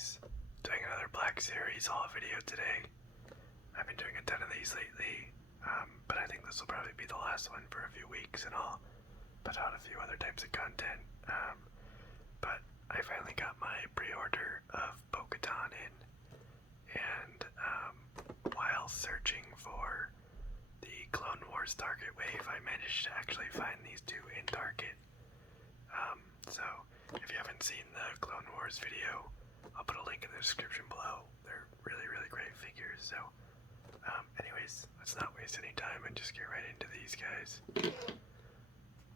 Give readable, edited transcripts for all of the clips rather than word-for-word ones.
guys, doing another Black Series haul video today. I've been doing a ton of these lately, but I think this will probably be the last one for a few weeks, and I'll put out a few other types of content. But I finally got my pre-order of Bo Katan in, and while searching for the Clone Wars Target Wave, I managed to actually find these two in Target. So if you haven't seen the Clone Wars video, I'll put a link in the description below. They're really, really great figures. So anyways, let's not waste any time and just get right into these guys.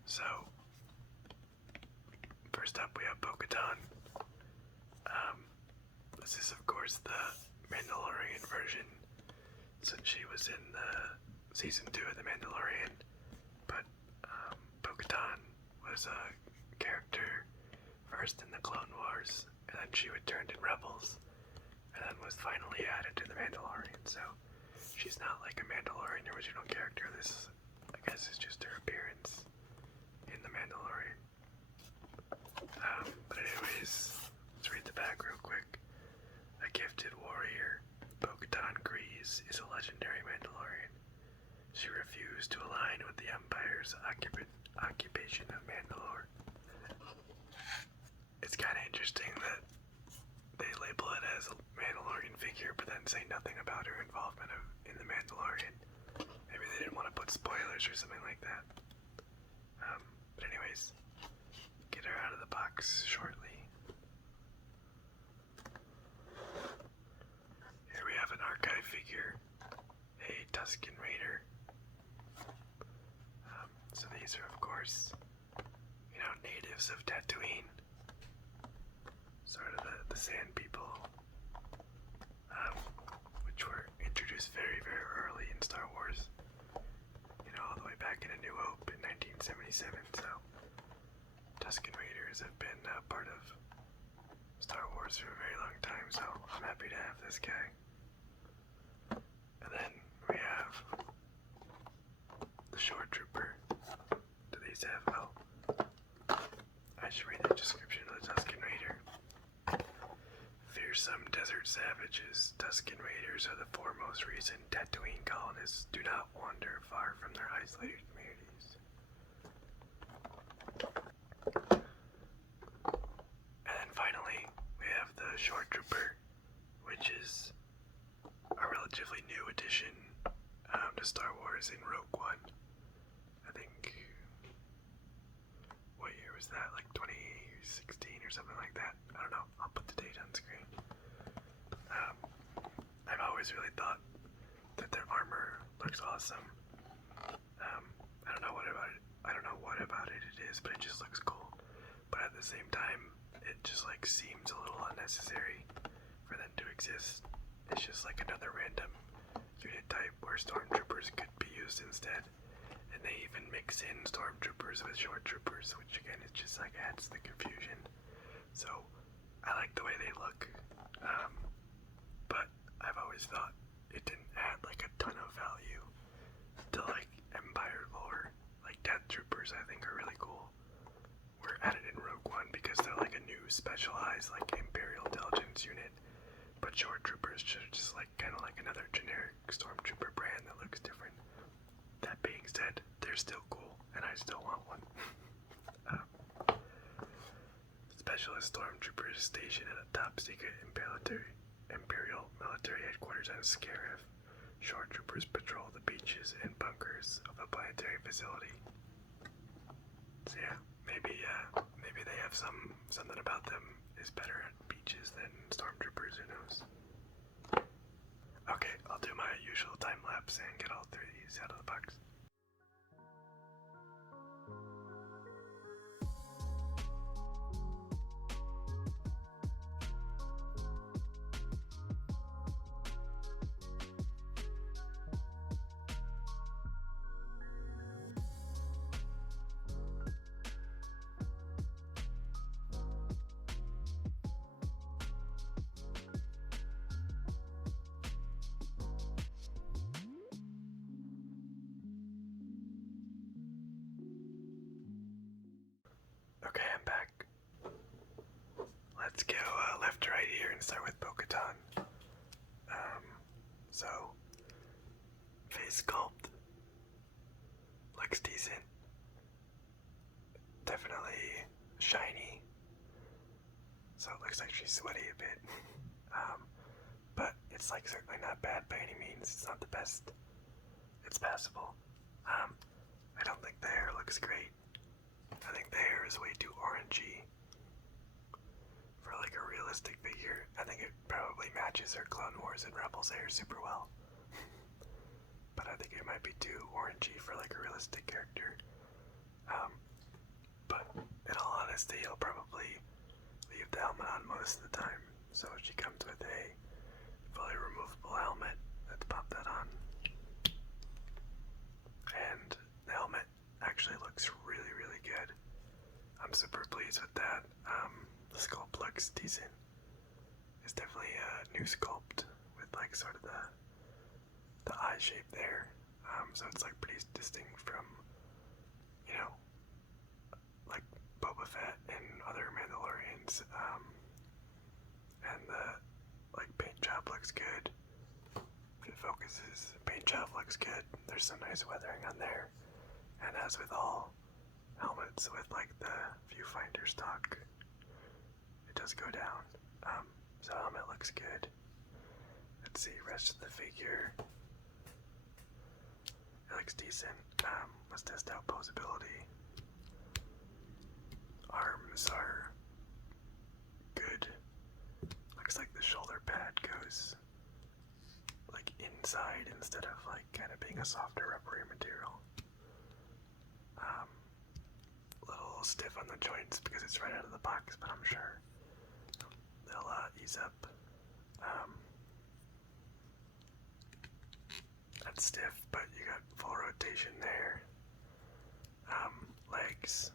So first up we have Bo Katan. This is of course the Mandalorian version, since she was in the season 2 of the Mandalorian. But Bo Katan was a character first in the Clone Wars, and then she returned in Rebels, and then was finally added to the Mandalorian. So she's not like a Mandalorian original character. This, I guess, is just her appearance in the Mandalorian. But anyways, let's read the back real quick. A gifted warrior, Bo Katan Kryze is a legendary Mandalorian. She refused to align with the Empire's occupation of Mandalore. It's kind of interesting that they label it as a Mandalorian figure, but then say nothing about her involvement in the Mandalorian. Maybe they didn't want to put spoilers or something like that. But anyways, get her out of the box shortly. Here we have an archive figure, a Tusken Raider. So these are, of course, natives of Tatooine. Sort of the sand people, which were introduced very, very early in Star Wars. All the way back in A New Hope in 1977. So Tusken Raiders have been part of Star Wars for a very long time. So I'm happy to have this guy. And then we have the Shoretrooper. Do these have? Oh, I should read the description of the Tusken Raider. Fearsome desert savages, Tusken Raiders are the foremost reason Tatooine colonists do not wander far from their isolated communities. And then finally, we have the Shoretrooper, which is a relatively new addition to Star Wars in Rogue One. I think, what year was that? Like 2016 or something like that. I don't know. I'll put the date on screen. I've always really thought that their armor looks awesome. I don't know what about it it is, but it just looks cool. But at the same time, it just seems a little unnecessary for them to exist. It's just like another random unit type where stormtroopers could be used instead. And they even mix in stormtroopers with Shoretroopers, which again, it just adds the confusion. So I like the way they look, but I've always thought it didn't add a ton of value to Empire lore. Death Troopers I think are really cool. Were added in Rogue One because they're a new specialized Imperial intelligence unit, but Shoretroopers should just kind of another generic stormtrooper brand that looks different. That being said, they're still cool, and I still want one. Specialist stormtroopers stationed at a top-secret Imperial military headquarters on Scarif. Shoretroopers patrol the beaches and bunkers of the planetary facility. So yeah, maybe they have something about them is better at beaches than stormtroopers. Who knows? Okay, I'll do my usual time lapse and get all three of these out of the box. let's go left to right here and start with Bo Katan. So, face sculpt looks decent. Definitely shiny. So it looks like she's sweaty a bit. But it's like certainly not bad by any means. It's not the best. It's passable. I don't think the hair looks great. I think the hair is way too orangey for like a realistic figure. I think it probably matches her Clone Wars and Rebels hair super well. But I think it might be too orangey for like a realistic character. But in all honesty, I'll probably leave the helmet on most of the time. So she comes with a fully removable helmet. Let's pop that on. And the helmet actually looks really, really good. I'm super pleased with that. The sculpt looks decent. It's definitely a new sculpt with like sort of the eye shape there. So it's like pretty distinct from, you know, like Boba Fett and other Mandalorians. And the like paint job looks good. It focuses. Paint job looks good. There's some nice weathering on there. And as with all helmets with like the viewfinder stock, it does go down. So helmet looks good. Let's see, rest of the figure. It looks decent. Let's test out posability. Arms are good. Looks like the shoulder pad goes like inside instead of like kind of being a softer rubbery material. A little stiff on the joints because it's right out of the box, but I'm sure they'll ease up. That's stiff, but you got full rotation there. Legs,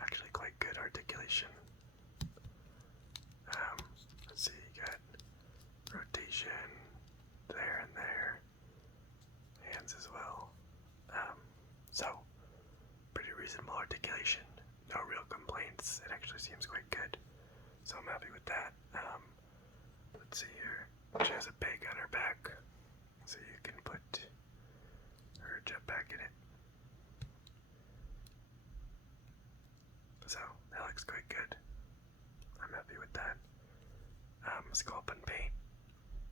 actually quite good articulation. Let's see, you got rotation there and there. Hands as well. So, pretty reasonable articulation. No real complaints. It actually seems quite good. So I'm happy with that. Let's see here. She has a peg on her back, so you can put her jetpack in it. So that looks quite good. I'm happy with that. Sculpt and paint.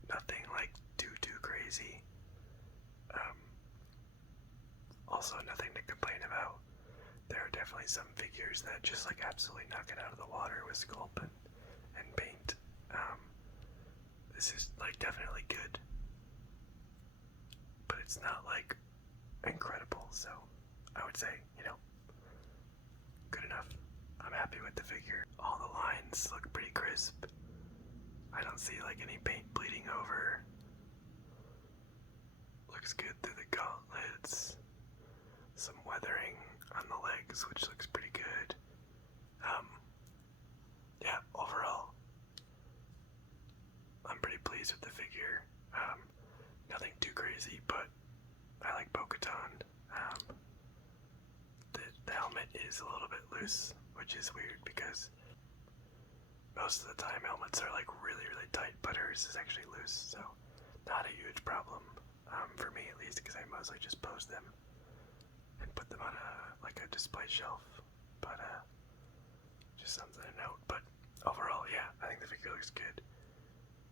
Nothing like too crazy. Also nothing to complain about. There are definitely some figures that just like absolutely knock it out of the water with sculpt and paint. This is like definitely good, but it's not like incredible. So I would say, you know, good enough. I'm happy with the figure. All the lines look pretty crisp. I don't see like any paint bleeding over. Looks good through the gauntlets. Some weathering on the legs, which looks pretty good. Yeah, overall, I'm pretty pleased with the figure. Nothing too crazy, but I like Bo Katan. The helmet is a little bit loose, which is weird because most of the time helmets are like really tight, but hers is actually loose, so not a huge problem for me at least, because I mostly just pose them and put them on a display shelf. But just something to note. But overall, yeah, I think the figure looks good.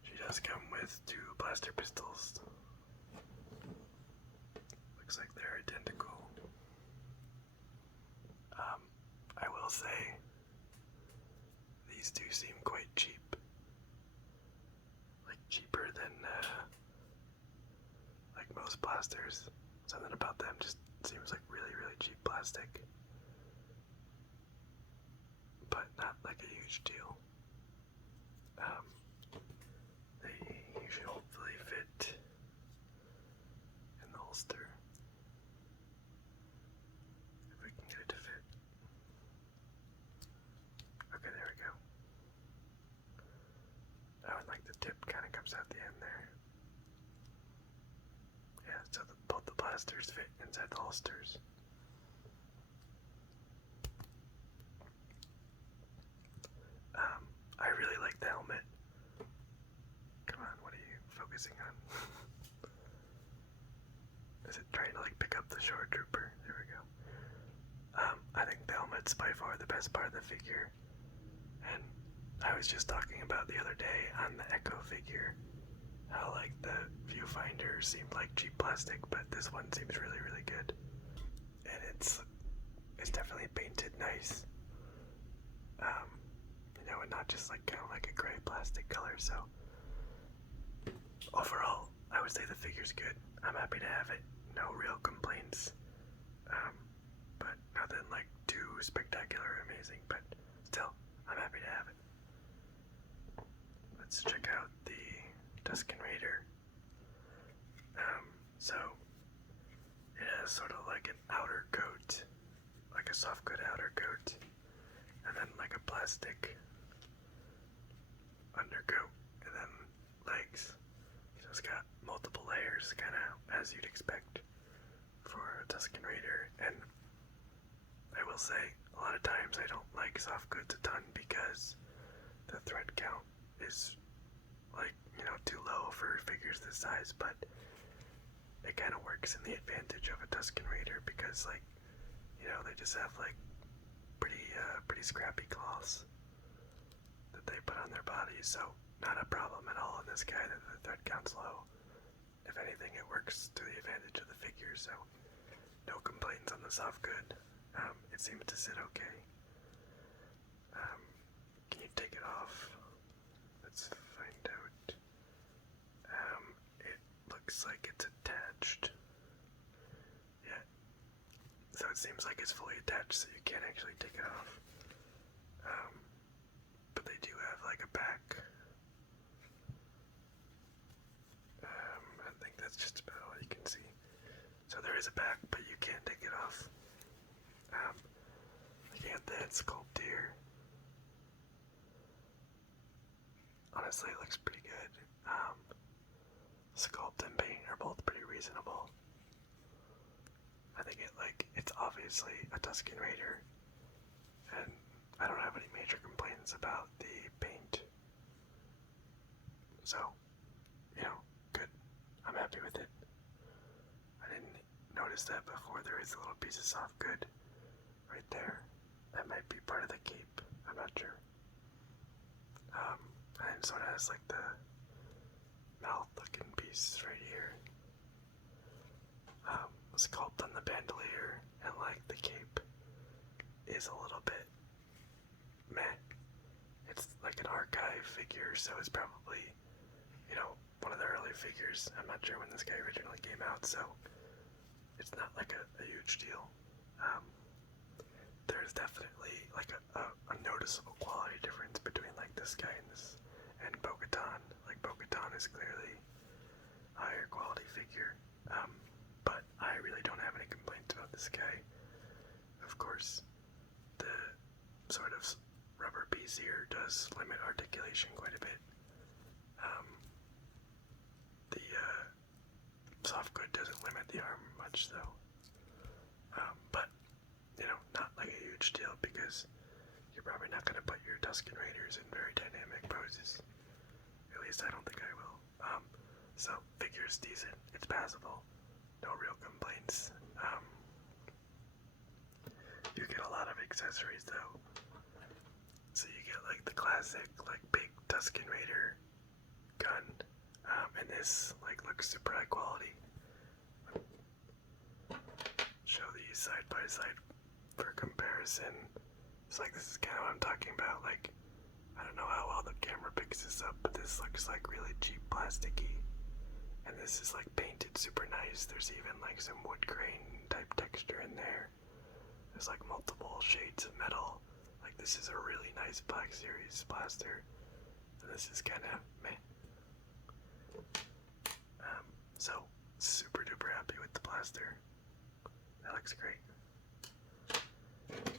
She does come with 2 blaster pistols. Looks like they're identical. I will say these 2 seem quite cheap. Like cheaper than like most blasters. Something about them just seems like really cheap plastic. But not like a huge deal. They should hopefully fit in the holster. If we can get it to fit. Okay, there we go. Oh, and like the tip kind of comes out the end there. Yeah, so both the blasters fit inside the holsters. focusing on? Is it trying to like pick up the Shoretrooper? There we go. I think the helmet's by far the best part of the figure. And I was just talking about the other day on the Echo figure how like the viewfinder seemed like cheap plastic, but this one seems really, really good. And it's definitely painted nice. You know, and not just like kind of like a gray plastic color. So overall, I would say the figure's good. I'm happy to have it. No real complaints. But nothing like too spectacular or amazing. But still, I'm happy to have it. Let's check out the Tusken Raider. So it has sort of like an outer coat, like a soft good outer coat, and then like a plastic undercoat, and then legs. So it's got multiple layers, kind of as you'd expect for a Tusken Raider. And I will say, a lot of times I don't like soft goods a ton because the thread count is like, you know, too low for figures this size, but it kind of works in the advantage of a Tusken Raider because, like, you know, they just have like pretty scrappy cloths that they put on their bodies, so not a problem at all in this guy that the thread count's low. If anything, it works to the advantage of the figure, so no complaints on the soft good. It seems to sit okay. Can you take it off? Let's find out. It looks like it's attached. Yeah. So it seems like it's fully attached, so you can't actually take it off. But they do have like a back. I think that's just about all you can see. So there is a back, but you can't take it off. Looking at the head sculpt here, honestly, it looks pretty good. Sculpt and paint are both pretty reasonable. I think it's obviously a Tusken Raider, and I don't have any major complaints about the paint. So, you know, good. I'm happy with it. I didn't notice that before. There is a little piece of soft good right there. That might be part of the cape. I'm not sure. And it sort of has like the mouth-looking piece right here. Sculpt on the bandolier and like the cape is a little bit meh. It's like an archive figure, so it's probably, you know, one of the early figures. I'm not sure when this guy originally came out, so it's not like a huge deal. There's definitely like a noticeable quality difference between like this guy and Bo Katan. Like Bo Katan is clearly a higher quality figure, but I really don't have any complaints about this guy. Of course, the sort of rubber piece here does limit articulation quite a bit. The soft good doesn't limit the arm much though. But, you know, not like a huge deal because you're probably not going to put your Tusken Raiders in very dynamic poses. At least I don't think I will. So, figure's decent. It's passable. No real complaints. You get a lot of accessories though. So you get like the classic, like big Tusken Raider gun. And this like looks super high quality. Show these side by side for comparison. It's like this is kind of what I'm talking about. Like, I don't know how well the camera picks this up, but this looks like really cheap plasticky. And this is like painted super nice. There's even like some wood grain type texture in there. There's like multiple shades of metal. Like this is a really nice Black Series blaster. And this is kind of meh. So, super duper happy with the blaster. That looks great.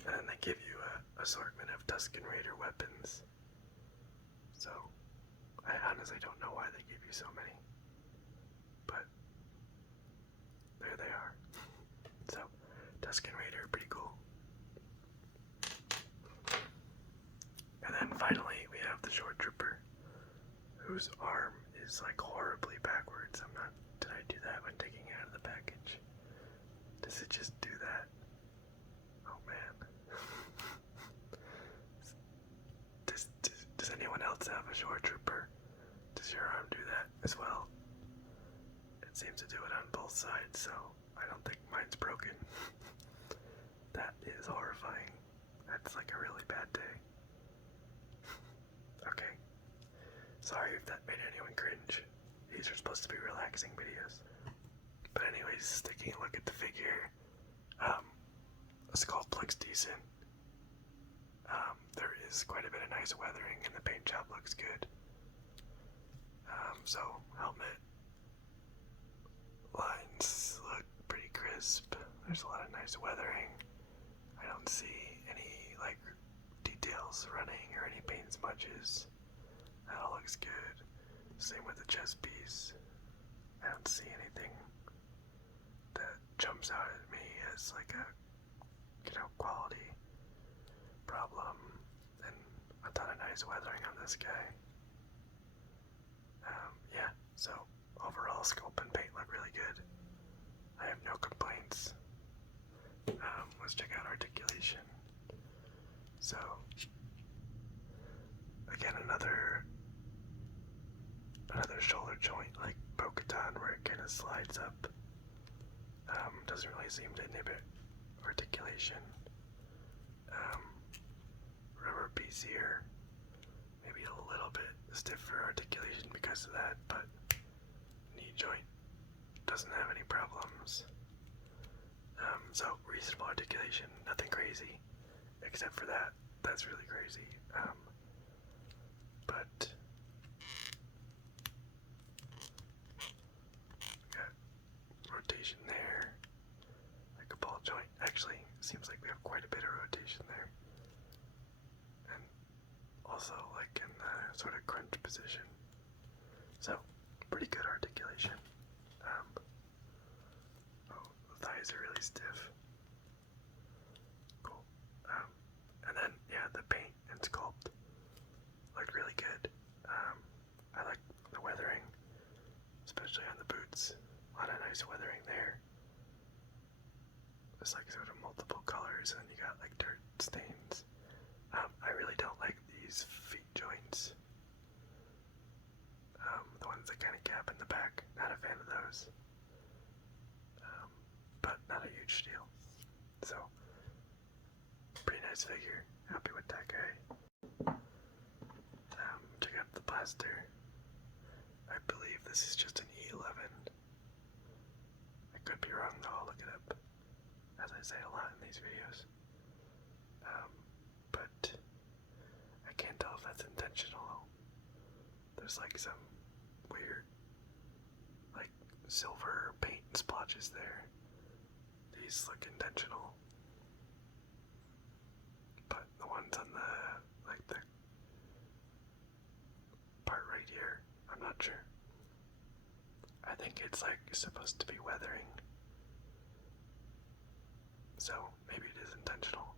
And then they give you an assortment of Tusken Raider weapons. So, I honestly don't know why they give you so many. But, there they are. So, Tusken Raider, pretty cool. And then finally, we have the Shoretrooper, whose arm is like horribly backwards. Did I do that when taking it out of the package? Does it just do that? Oh man. Does anyone else have a Shoretrooper? Does your arm do that as well? It seems to do it on both sides, so I don't think mine's broken. That is horrifying. That's like a really bad day. Okay. Sorry if that made anyone cringe. These are supposed to be relaxing videos. But anyways, taking a look at the figure, the sculpt looks decent. There is quite a bit of nice weathering and the paint job looks good. So, helmet lines look pretty crisp. There's a lot of nice weathering. I don't see any like details running or any paint smudges. That all looks good. Same with the chest piece. I don't see anything that jumps out at me as like a, quality problem. And a ton of nice weathering on this guy. Yeah, so overall sculpt and paint look really good. I have no complaints. Let's check out articulation. So, again, another shoulder joint like Bo Katan where it kind of slides up. Doesn't really seem to inhibit articulation. Rubber piece here, maybe a little bit stiff for articulation because of that, but knee joint doesn't have any problems. So reasonable articulation, nothing crazy, except for that. That's really crazy. But got rotation there, like a ball joint. Actually, seems like we have quite a bit of rotation there, and also like in the sort of crunch position. So pretty good articulation. The thighs are really stiff. Cool. And then, yeah, the paint and sculpt looked really good. I like the weathering, especially on the boots. A lot of nice weathering there. It's like sort of multiple colors, and then you got like dirt stains. I really don't like these feet joints. The ones that kind of gap in the back. Not a fan of those. But not a huge deal. So, pretty nice figure. Happy with that guy. Check out the blaster. I believe this is just an E11. I could be wrong though, I'll look it up. As I say a lot in these videos. But I can't tell if that's intentional. There's like some weird, like silver paint splotches there. These look intentional. But the ones on the part right here, I'm not sure. I think it's like supposed to be weathering. So maybe it is intentional.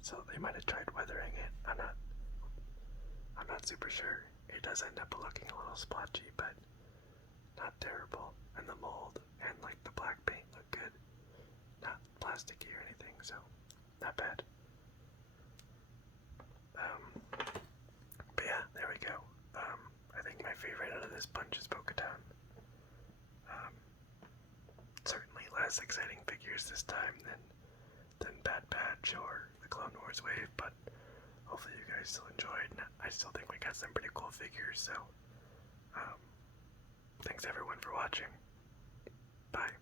So they might have tried weathering it. I'm not super sure. It does end up looking a little splotchy, but not terrible. And the mold and like the black paint look good. Not plasticky or anything, so not bad. But yeah, there we go. I think my favorite out of this bunch is Bo Katan. Certainly less exciting figures this time than Bad Batch or the Clone Wars wave, but hopefully you guys still enjoyed. I still think we got some pretty cool figures, so thanks everyone for watching. Bye.